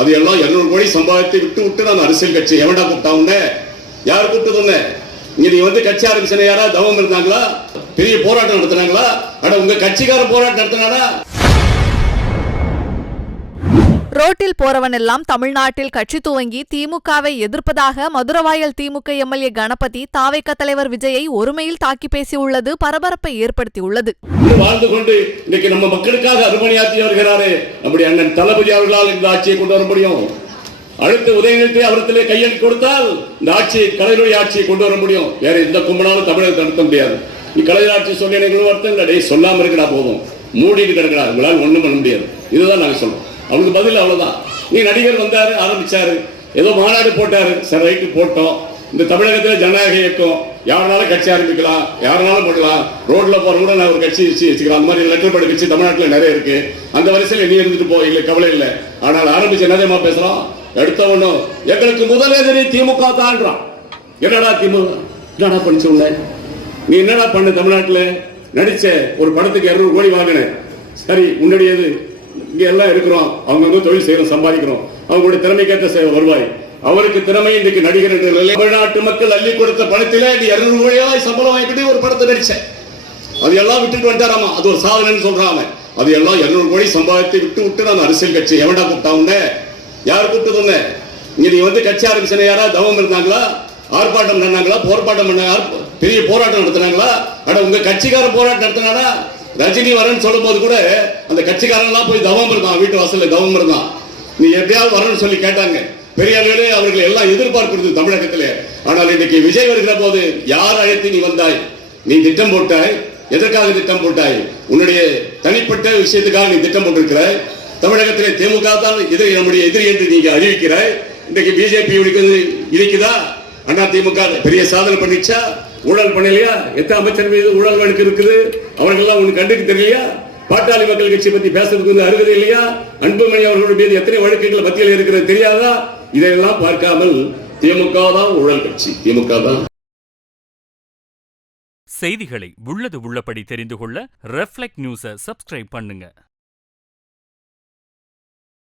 அது எல்லாம் 200 கோடி சம்பாதித்து விட்டு நான் அரசியல் கட்சி எவன்டா கூப்பிட்டா உன்ன? யார் கூப்பிட்டது உன்ன? இங்க நீ வந்து கட்சி ஆரம்பிச்சன யாரா தவம் இருந்தாங்களா? பெரிய போராட்டம் நடத்தினாங்களா? அட உங்க கட்சிக்கார போராட்டம் நடத்தினாடா. ரோட்டில் போறவனெல்லாம் தமிழ்நாட்டில் கட்சி துவங்கி திமுகவை எதிர்ப்பதாக மதுரவாயல் திமுக எம்எல்ஏ கணபதி தாவேக தலைவர் விஜயை ஒருமையில் தாக்கி பேசியுள்ளது பரபரப்பை ஏற்படுத்தியுள்ளது. வாழ்ந்து கொண்டு இன்னைக்கு நம்ம மக்களுக்காக அர்ப்பணியாற்றி வருகிறாரே நம்முடைய அண்ணன் தளபதி அவர்களால் இந்த ஆட்சியை கொண்டு வர முடியும். அடுத்த உதயநிதி அவர்களிலே கையெழு கொடுத்தால் இந்த ஆட்சியை கலைஞருடைய ஆட்சியை கொண்டு வர முடியும். வேற எந்த கும்பனாலும் தமிழகத்தை நடத்த முடியாது. நீ கலைஞர் ஆட்சி சொல்லி எனக்கு அர்த்தம் இல்லை. சொல்லாம இருக்கடா போதும், மூடிட்டு கிடக்கடா, உங்களால் ஒண்ணும் பண்ண முடியாது. இதுதான் நாங்க சொல்றோம். அவனுக்கு பதில் அவ்வளவுதான். நீ நடிகர் வந்தாரு, ஆரம்பிச்சாரு, ஏதோ மாநாடு போட்டாரு, சரி ரைட்டு போட்டோம். இந்த தமிழகத்தில் ஜனநாயக இயக்கம் யாருனாலும் கட்சி ஆரம்பிக்கலாம், யாருனாலும் போடலாம். ரோட்ல போற கூட நான் ஒரு கட்சி வச்சுக்கிறேன். அந்த மாதிரி லெட்டர் படி கட்சி தமிழ்நாட்டில் நிறைய இருக்கு. அந்த வரிசையில் நீ இருந்துட்டு போ, இல்லை கவலை இல்லை. ஆனால் ஆரம்பிச்சு என்னதேமா பேசுறோம்? எடுத்த ஒண்ணும் எங்களுக்கு முதல் எதிரி திமுக தான்றான். என்னடா திமுக என்னடா பண்ணிச்சு உள்ள? நீ என்னடா பண்ண? தமிழ்நாட்டில் நடிச்ச ஒரு படத்துக்கு 200 கோடி வாங்கின, சரி முன்னாடியது இங்க எல்லாம் இருக்கிறோம், அவங்க தொழில் செய்யறோம், சம்பாதிக்கிறோம், அவங்களுடைய திறமைக்கேற்ற வருவாய். அவருக்கு திறமை இன்றைக்கு நடிகர் என்ற நிலை. தமிழ்நாட்டு மக்கள் அள்ளி கொடுத்த பணத்திலே 200 கோடியாய் சம்பளம் வாங்கிட்டு ஒரு படத்தை நடிச்சேன். அது எல்லாம் விட்டுட்டு வந்துட்டாராமா. அது ஒரு சாதனைன்னு சொல்றாங்க. அது எல்லாம் 200 கோடி சம்பாதித்து விட்டு நான் அரசியல் கட்சி எவன்டா கூப்பிட்டா உன்ன? யார் கூப்பிட்டது உன்ன? இங்க நீ வந்து கட்சி ஆரம்பிச்சன யாரா தவம் இருந்தாங்களா? ஆர்ப்பாட்டம் பண்ணாங்களா? போராட்டம் பண்ணாங்க? பெரிய போராட்டம் நடத்தினாங்களா? அட உங்க கட்சிக்கார போராட்டம் நடத்தினாடா. ரஜினி வரன்னு சொல்லும் போது கூட அந்த கட்சிக்காரன் போய் தவம் இருந்தான், வீட்டு வாசல்ல தவம் இருந்தான். நீ எப்படியாவது வரணும்னு சொல்லி கேட்டாங்க. பெரியார்களே அவர்கள் எல்லாம் எதிர்பார்க்கிறது தமிழகத்திலே. ஆனால் இன்னைக்கு விஜய் வருகிற போது யார் அழைத்து நீ வந்தாய்? நீ திட்டம் போட்டாய். எதற்காக திட்டம் போட்டாய்? உன்னுடைய தனிப்பட்ட விஷயத்துக்காக நீ திட்டம் போட்டிருக்கிறாய். தமிழகத்திலே திமுக தான் எதிரி, நம்முடைய எதிரி என்று நீங்க அறிவிக்கிறாய். இன்றைக்கு பிஜேபி இருக்குதா? அண்ணா திமுக பெரிய சாதனை பண்ணிச்சா? ஊழல் பண்ணலையா? எத்தனை அமைச்சர் மீது ஊழல் வழக்கு இருக்குது? அவர்கள் எல்லாம் உனக்கு கண்டுக்கு தெரியலையா? பாட்டாளி மக்கள் கட்சி பத்தி பேசுறதுக்கு வந்து அருகதை இல்லையா? அன்புமணி அவர்களுடைய மீது எத்தனை வழக்குகள் மத்தியில் இருக்கிறது தெரியாதா? இதையெல்லாம் பார்க்காமல் திமுக தான் ஊழல் கட்சி, திமுக தான். செய்திகளை உள்ளது உள்ளபடி தெரிந்து கொள்ள ரெஃப்ளெக்ட் நியூஸை சப்ஸ்கிரைப் பண்ணுங்க.